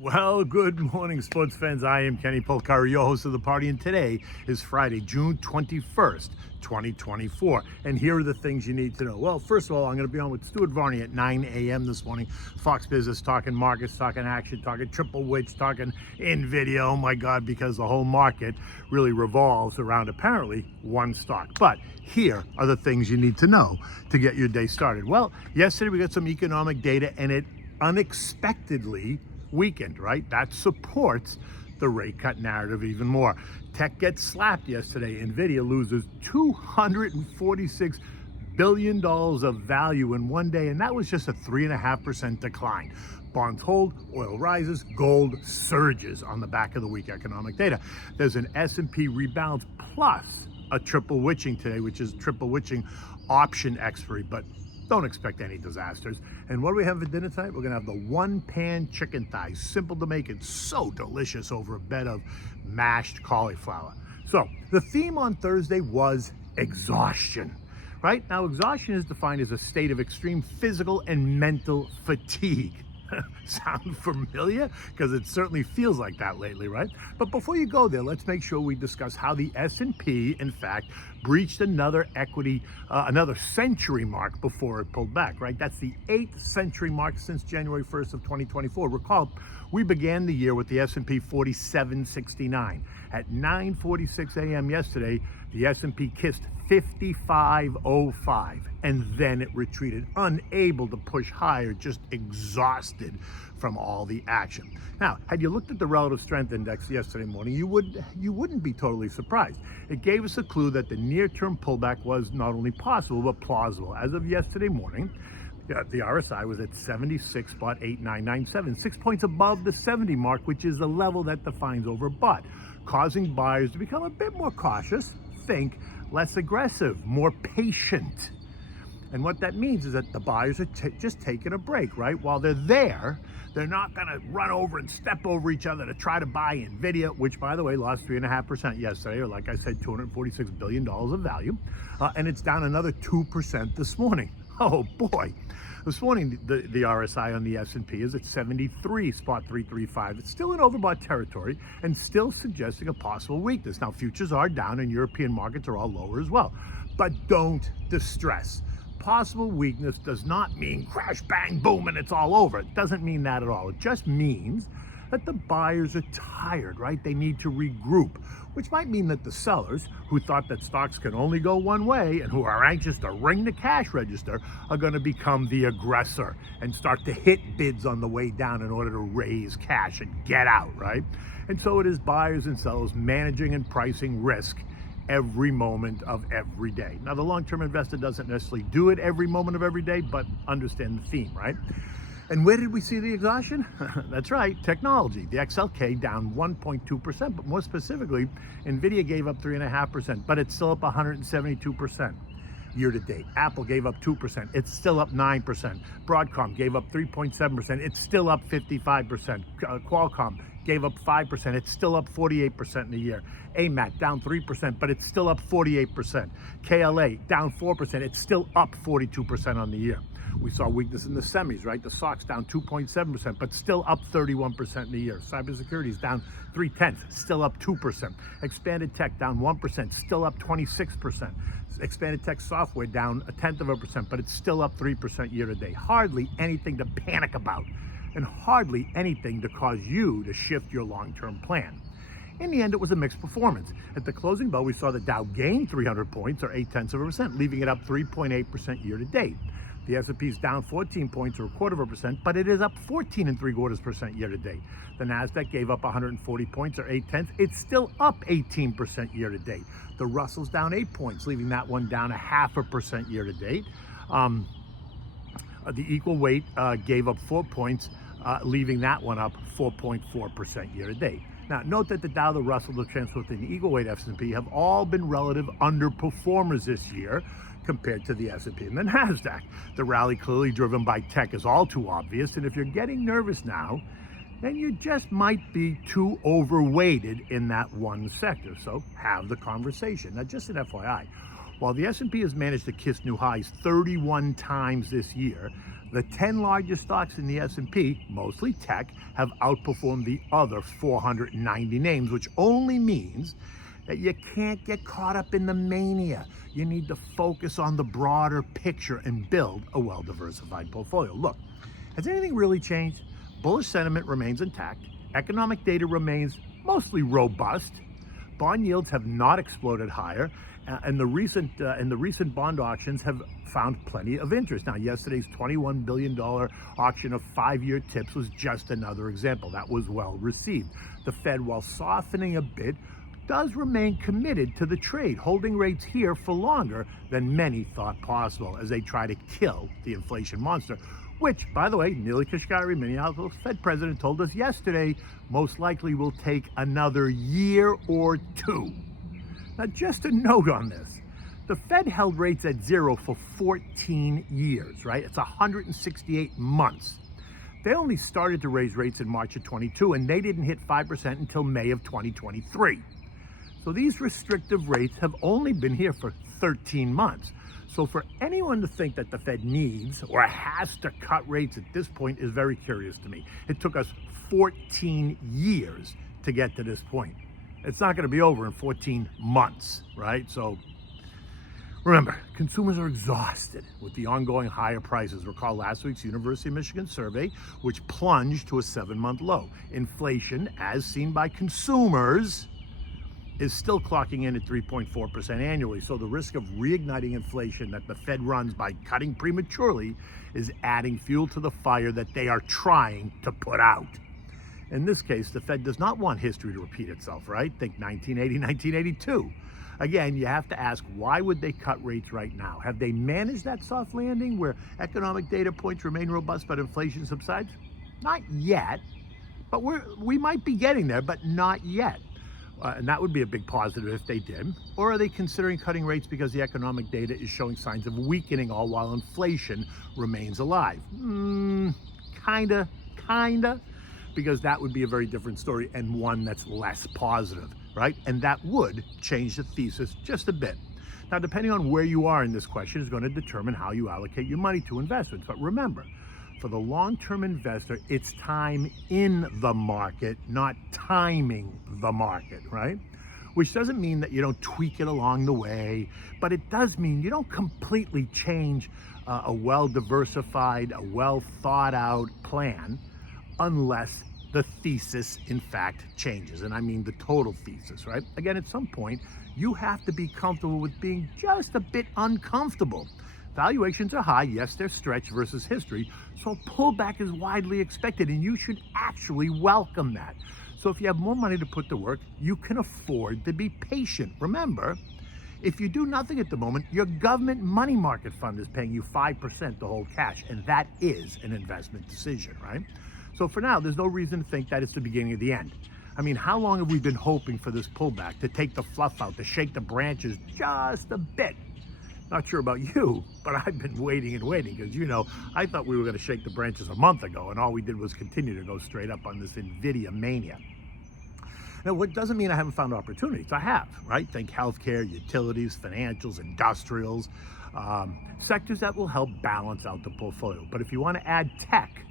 Well, good morning, sports fans. I am Kenny Polcari, your host of the party, and today is Friday, June 21st, 2024. And here are the things you need to know. Well, first of all, I'm going to be on with Stuart Varney at 9 a.m. this morning. Fox Business, talking markets, talking action, talking triple witch, talking Nvidia. Oh my God, because the whole market really revolves around apparently one stock. But here are the things you need to know to get your day started. Well, yesterday we got some economic data and it unexpectedly weakened, right? That supports the rate cut narrative even more. Tech gets slapped yesterday. Nvidia loses $246 billion of value in one day, and that was just a 3.5% decline. Bonds hold, oil rises, gold surges on the back of the weak economic data. There's an S&P rebalance plus a triple witching today, which is triple witching option expiry, but don't expect any disasters. And what do we have for dinner tonight? We're gonna have the one-pan chicken thighs. Simple to make and so delicious over a bed of mashed cauliflower. So the theme on Thursday was exhaustion, right? Now, exhaustion is defined as a state of extreme physical and mental fatigue. Sound familiar? Because it certainly feels like that lately, right? But before you go there, let's make sure we discuss how the S&P, in fact, breached another century mark before it pulled back, right? That's the 8th century mark since January 1st of 2024. Recall, we began the year with the S&P 4769. At 9:46 a.m. yesterday, the S&P kissed 5505, and then it retreated, unable to push higher, just exhausted from all the action. Now, had you looked at the relative strength index yesterday morning, you wouldn't be totally surprised. It gave us a clue that the near-term pullback was not only possible but plausible. As of yesterday morning, the RSI was at 76.8997, 6 points above the 70 mark, which is the level that defines overbought, causing buyers to become a bit more cautious, think less aggressive, more patient. And what that means is that the buyers are just taking a break, right? While they're there, they're not gonna run over and step over each other to try to buy Nvidia, which, by the way, lost 3.5% yesterday, or like I said, $246 billion of value. And it's down another 2% this morning. Oh boy. This morning, the RSI on the S&P is at 73.335. It's still in overbought territory and still suggesting a possible weakness. Now, futures are down and European markets are all lower as well. But don't distress. Possible weakness does not mean crash, bang, boom, and it's all over. It doesn't mean that at all. It just means that the buyers are tired, right? They need to regroup, which might mean that the sellers, who thought that stocks can only go one way and who are anxious to ring the cash register, are going to become the aggressor and start to hit bids on the way down in order to raise cash and get out, right? And so it is buyers and sellers managing and pricing risk every moment of every day. Now, the long-term investor doesn't necessarily do it every moment of every day, but understand the theme, right? And where did we see the exhaustion? That's right, technology. The XLK down 1.2%, but more specifically, Nvidia gave up 3.5%, but it's still up 172% year to date. Apple gave up 2%, it's still up 9%. Broadcom gave up 3.7%, it's still up 55%. Qualcomm gave up 5%, it's still up 48% in a year. AMAT down 3%, but it's still up 48%. KLA down 4%, it's still up 42% on the year. We saw weakness in the semis, right? The SOX down 2.7%, but still up 31% in the year. Cybersecurity is down 0.3%, still up 2%. Expanded tech down 1%, still up 26%. Expanded tech software down 0.1%, but it's still up 3% year to date. Hardly anything to panic about, and hardly anything to cause you to shift your long-term plan. In the end, it was a mixed performance. At the closing bell, we saw the Dow gain 300 points, or 0.8%, leaving it up 3.8% year to date. The S&P is down 14 points, or 0.25%, but it is up 14.75% year to date. The Nasdaq gave up 140 points, or 0.8. It's still up 18% year to date. The Russell's down 8 points, leaving that one down 0.5% year to date. The equal weight gave up 4 points, leaving that one up 4.4% year to date. Now, note that the Dow, the Russell, the Trans-Pacific, and the equal weight S&P have all been relative underperformers this year compared to the S&P and the Nasdaq. The rally clearly driven by tech is all too obvious, and if you're getting nervous now, then you just might be too overweighted in that one sector. So have the conversation. Now, just an FYI, while the S&P has managed to kiss new highs 31 times this year, The 10 largest stocks in the S&P, mostly tech, have outperformed the other 490 names, which only means that you can't get caught up in the mania. You need to focus on the broader picture and build a well-diversified portfolio. Look, has anything really changed? Bullish sentiment remains intact. Economic data remains mostly robust. Bond yields have not exploded higher, and the recent bond auctions have found plenty of interest. Now, yesterday's $21 billion auction of 5-year tips was just another example. That was well received. The Fed, while softening a bit, does remain committed to the trade, holding rates here for longer than many thought possible as they try to kill the inflation monster, which, by the way, Neely Kashkari, Minneapolis Fed president, told us yesterday most likely will take another year or two. Now, just a note on this. The Fed held rates at zero for 14 years, right? It's 168 months. They only started to raise rates in March of 22, and they didn't hit 5% until May of 2023. So these restrictive rates have only been here for 13 months. So for anyone to think that the Fed needs or has to cut rates at this point is very curious to me. It took us 14 years to get to this point. It's not going to be over in 14 months, right? So remember, consumers are exhausted with the ongoing higher prices. Recall last week's University of Michigan survey, which plunged to a 7-month low. Inflation, as seen by consumers, is still clocking in at 3.4% annually. So the risk of reigniting inflation that the Fed runs by cutting prematurely is adding fuel to the fire that they are trying to put out. In this case, the Fed does not want history to repeat itself, right? Think 1980, 1982. Again, you have to ask, why would they cut rates right now? Have they managed that soft landing where economic data points remain robust but inflation subsides? Not yet, but we might be getting there, but not yet. And that would be a big positive if they did. Or are they considering cutting rates because the economic data is showing signs of weakening, all while inflation remains alive? Kinda, because that would be a very different story and one that's less positive, right? And that would change the thesis just a bit. Now, depending on where you are in this question is going to determine how you allocate your money to investments. But remember, for the long-term investor, it's time in the market, not timing the market, right? Which doesn't mean that you don't tweak it along the way, but it does mean you don't completely change a well-diversified, a well-thought-out plan unless the thesis, in fact, changes. And I mean the total thesis, right? Again, at some point, you have to be comfortable with being just a bit uncomfortable. Valuations are high, yes, they're stretched versus history, so a pullback is widely expected, and you should actually welcome that. So if you have more money to put to work, you can afford to be patient. Remember, if you do nothing at the moment, your government money market fund is paying you 5% to hold cash, and that is an investment decision, right? So for now, there's no reason to think that it's the beginning of the end. I mean, how long have we been hoping for this pullback, to take the fluff out, to shake the branches just a bit? Not sure about you, but I've been waiting and waiting because, you know, I thought we were going to shake the branches a month ago, and all we did was continue to go straight up on this Nvidia mania. Now, what doesn't mean I haven't found opportunities. I have, right? Think healthcare, utilities, financials, industrials, sectors that will help balance out the portfolio. But if you want to add tech,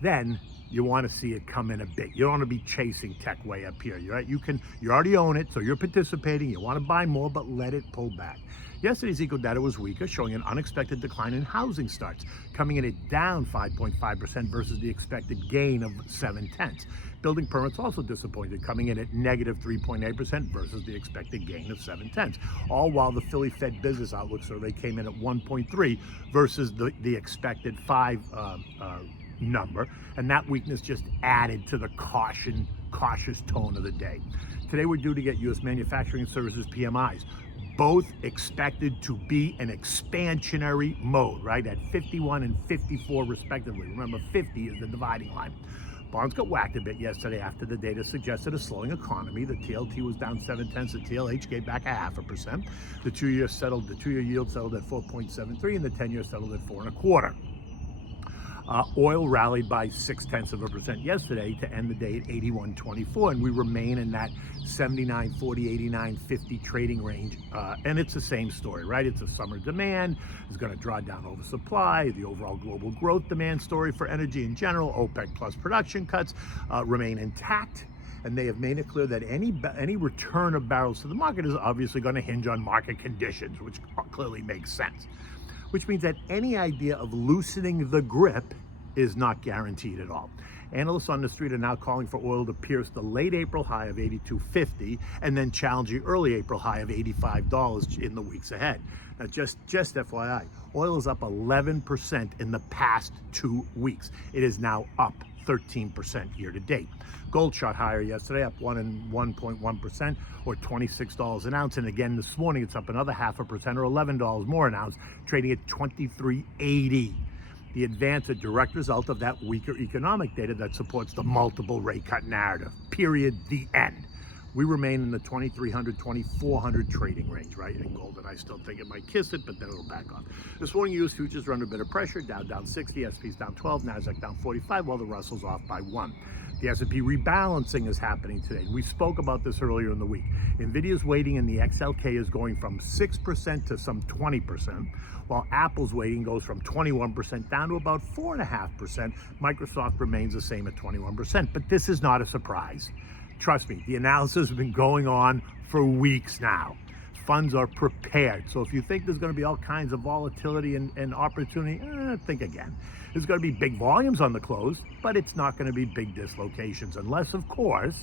then you want to see it come in a bit. You don't want to be chasing tech way up here, right? You already own it, so you're participating. You want to buy more, but let it pull back. Yesterday's eco data was weaker, showing an unexpected decline in housing starts, coming in at down 5.5% versus the expected gain of 0.7. Building permits also disappointed, coming in at negative 3.8% versus the expected gain of 0.7. All while the Philly Fed Business Outlook survey came in at 1.3 versus the expected 5 number, and that weakness just added to the cautious tone of the day. Today we're due to get U.S. manufacturing and services PMIs, both expected to be in expansionary mode, right, at 51 and 54 respectively. Remember, 50 is the dividing line. Bonds got whacked a bit yesterday after the data suggested a slowing economy. The TLT was down 0.7. The TLH gave back 0.5%. The two-year yield settled at 4.73, and the 10-year settled at 4.25. Oil rallied by 0.6% yesterday to end the day at 81.24, and we remain in that 79.40, 89.50 trading range. And it's the same story, right? It's a summer demand is going to draw down oversupply. The overall global growth demand story for energy in general, OPEC plus production cuts remain intact. And they have made it clear that any return of barrels to the market is obviously going to hinge on market conditions, which clearly makes sense. Which means that any idea of loosening the grip is not guaranteed at all. Analysts on the street are now calling for oil to pierce the late April high of $82.50 and then challenge the early April high of $85 in the weeks ahead. Now, just FYI, oil is up 11% in the past 2 weeks. It is now up 13% year to date. Gold shot higher yesterday, up 1.1% or $26 an ounce. And again, this morning, it's up another 0.5% or $11 more an ounce, trading at $23.80. The advance, a direct result of that weaker economic data that supports the multiple rate cut narrative. Period. The end. We remain in the 2,300, 2,400 trading range, right? In gold, and I still think it might kiss it, but then it'll back off. This morning, U.S. futures are under a bit of pressure. Dow down 60, S&P's down 12, Nasdaq down 45, while the Russell's off by 1. The S&P rebalancing is happening today. We spoke about this earlier in the week. Nvidia's weighting in the XLK is going from 6% to some 20%, while Apple's weighting goes from 21% down to about 4.5%. Microsoft remains the same at 21%, but this is not a surprise. Trust me, the analysis has been going on for weeks now. Funds are prepared. So if you think there's going to be all kinds of volatility and opportunity, think again. There's going to be big volumes on the close, but it's not going to be big dislocations unless, of course,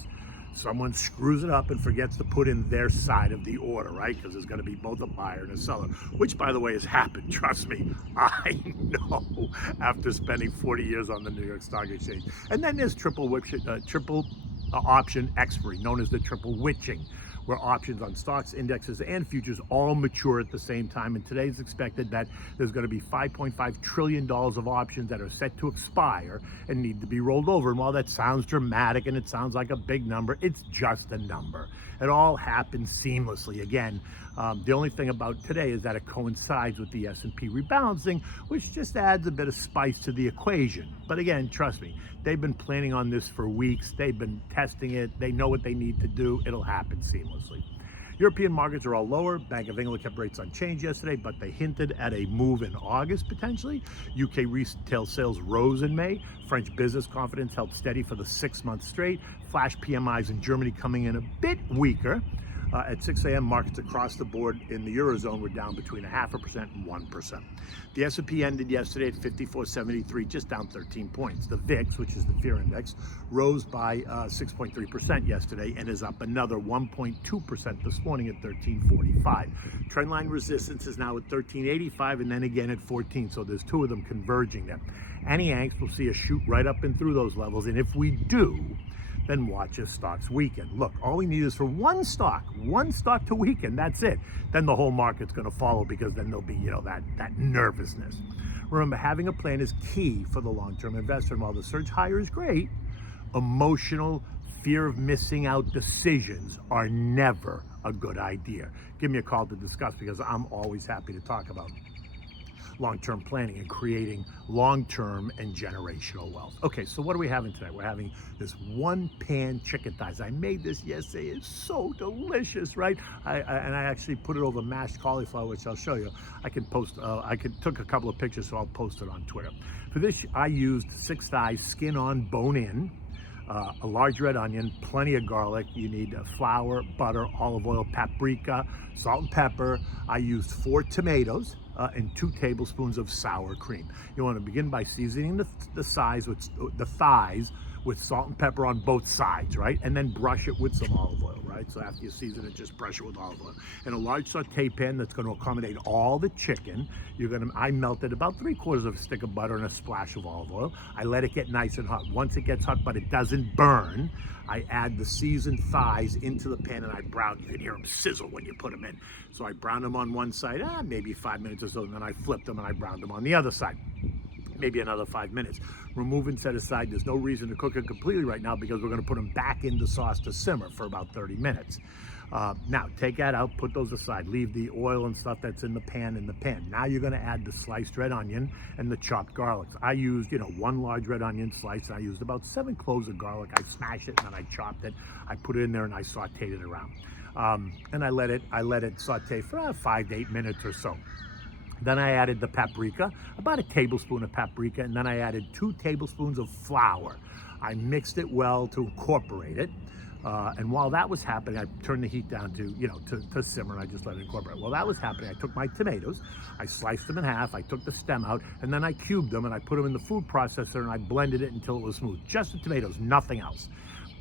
someone screws it up and forgets to put in their side of the order, right? Because there's going to be both a buyer and a seller, which, by the way, has happened. Trust me, I know after spending 40 years on the New York Stock Exchange. And then there's triple option expiry, known as the triple witching, where options on stocks, indexes, and futures all mature at the same time. And today it's expected that there's going to be $5.5 trillion of options that are set to expire and need to be rolled over. And while that sounds dramatic and it sounds like a big number, it's just a number. It all happens seamlessly. Again, the only thing about today is that it coincides with the S&P rebalancing, which just adds a bit of spice to the equation. But again, trust me, they've been planning on this for weeks. They've been testing it. They know what they need to do. It'll happen seamlessly. European markets are all lower. Bank of England kept rates unchanged yesterday, but they hinted at a move in August potentially. UK retail sales rose in May. French business confidence held steady for the 6 months straight. Flash PMIs in Germany coming in a bit weaker. At 6 a.m., markets across the board in the Eurozone were down between 0.5% and 1%. The S&P ended yesterday at 54.73, just down 13 points. The VIX, which is the fear index, rose by 6.3% yesterday and is up another 1.2% this morning at 13.45. Trendline resistance is now at 13.85 and then again at 14, so there's two of them converging there. Any angst will see us shoot right up and through those levels, and if we do, then watch as stocks weaken. Look, all we need is for one stock to weaken. That's it. Then the whole market's going to follow, because then there'll be, that nervousness. Remember, having a plan is key for the long-term investor. And while the surge higher is great, emotional fear of missing out decisions are never a good idea. Give me a call to discuss, because I'm always happy to talk about long-term planning and creating long-term and generational wealth. Okay, so what are we having today? We're having this one-pan chicken thighs. I made this yesterday. It's so delicious, right? I actually put it over mashed cauliflower, which I'll show you. I took a couple of pictures, so I'll post it on Twitter. For this, I used 6 thighs, skin on, bone in, a large red onion, plenty of garlic. You need flour, butter, olive oil, paprika, salt and pepper. I used 4 tomatoes and 2 tablespoons of sour cream. You want to begin by seasoning the thighs with salt and pepper on both sides, right? And then brush it with some olive oil, right? So after you season it, just brush it with olive oil. In a large saute pan that's going to accommodate all the chicken, I melted about 3/4 of a stick of butter and a splash of olive oil. I let it get nice and hot. Once it gets hot, but it doesn't burn, I add the seasoned thighs into the pan and I brown. You can hear them sizzle when you put them in. So I brown them on one side, maybe 5 minutes or so, and then I flipped them and I browned them on the other side. maybe another 5 minutes. Remove and set aside. There's no reason to cook it completely right now because we're going to put them back in the sauce to simmer for about 30 minutes. Now, take that out, put those aside. Leave the oil and stuff that's in the pan. Now you're going to add the sliced red onion and the chopped garlics. I used, 1 large red onion slice. I used about 7 cloves of garlic. I smashed it and then I chopped it. I put it in there and I sauteed it around. And I let it saute for 5 to 8 minutes or so. Then I added the paprika, about a tablespoon of paprika, and then I added 2 tablespoons of flour. I mixed it well to incorporate it. And while that was happening, I turned the heat down to simmer, and I just let it incorporate. While that was happening, I took my tomatoes, I sliced them in half, I took the stem out, and then I cubed them, and I put them in the food processor, and I blended it until it was smooth. Just the tomatoes, nothing else.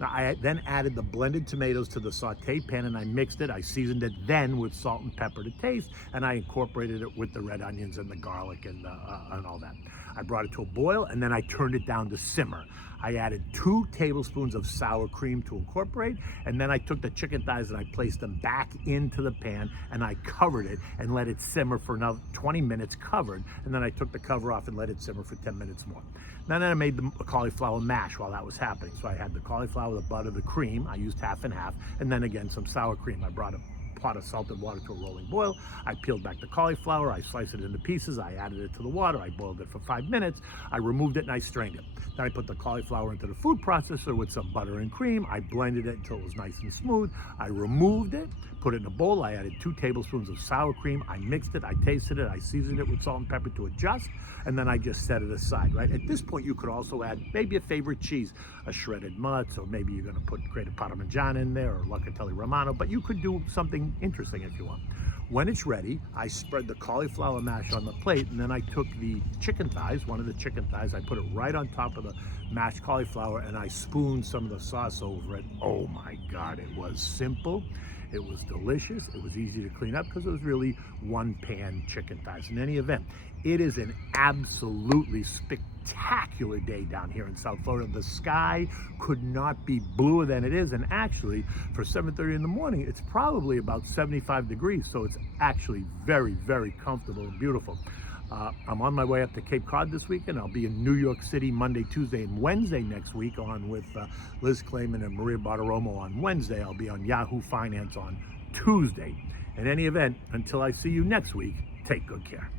Now, I then added the blended tomatoes to the saute pan, and I mixed it. I seasoned it then with salt and pepper to taste, and I incorporated it with the red onions and the garlic and all that. I brought it to a boil, and then I turned it down to simmer. I added 2 tablespoons of sour cream to incorporate, and then I took the chicken thighs and I placed them back into the pan, and I covered it and let it simmer for another 20 minutes covered, and then I took the cover off and let it simmer for 10 minutes more. Then I made the cauliflower mash while that was happening. So I had the cauliflower, the butter, the cream. I used half and half, and then again some sour cream. I brought a pot of salted water to a rolling boil. I peeled back the cauliflower, I sliced it into pieces, I added it to the water, I boiled it for 5 minutes, I removed it and I strained it. Then I put the cauliflower into the food processor with some butter and cream. I blended it until it was nice and smooth. I removed it, put it in a bowl. I added 2 tablespoons of sour cream. I mixed it, I tasted it, I seasoned it with salt and pepper to adjust, and then I just set it aside, right? At this point, you could also add maybe a favorite cheese, a shredded mozz, or maybe you're gonna put grated Parmesan in there, or locatelli romano, but you could do something interesting if you want. When it's ready, I spread the cauliflower mash on the plate, and then I took the chicken thighs, one of the chicken thighs, I put it right on top of the mashed cauliflower, and I spooned some of the sauce over it. Oh my God, it was simple. It was delicious. It was easy to clean up because it was really 1-pan chicken thighs. In any event, it is an absolutely spectacular day down here in South Florida. The sky could not be bluer than it is, and actually for 7:30 in the morning, it's probably about 75 degrees, so it's actually very, very comfortable and beautiful. I'm on my way up to Cape Cod this weekend. I'll be in New York City Monday, Tuesday, and Wednesday next week on with Liz Clayman and Maria Bartiromo on Wednesday. I'll be on Yahoo Finance on Tuesday. In any event, until I see you next week, take good care.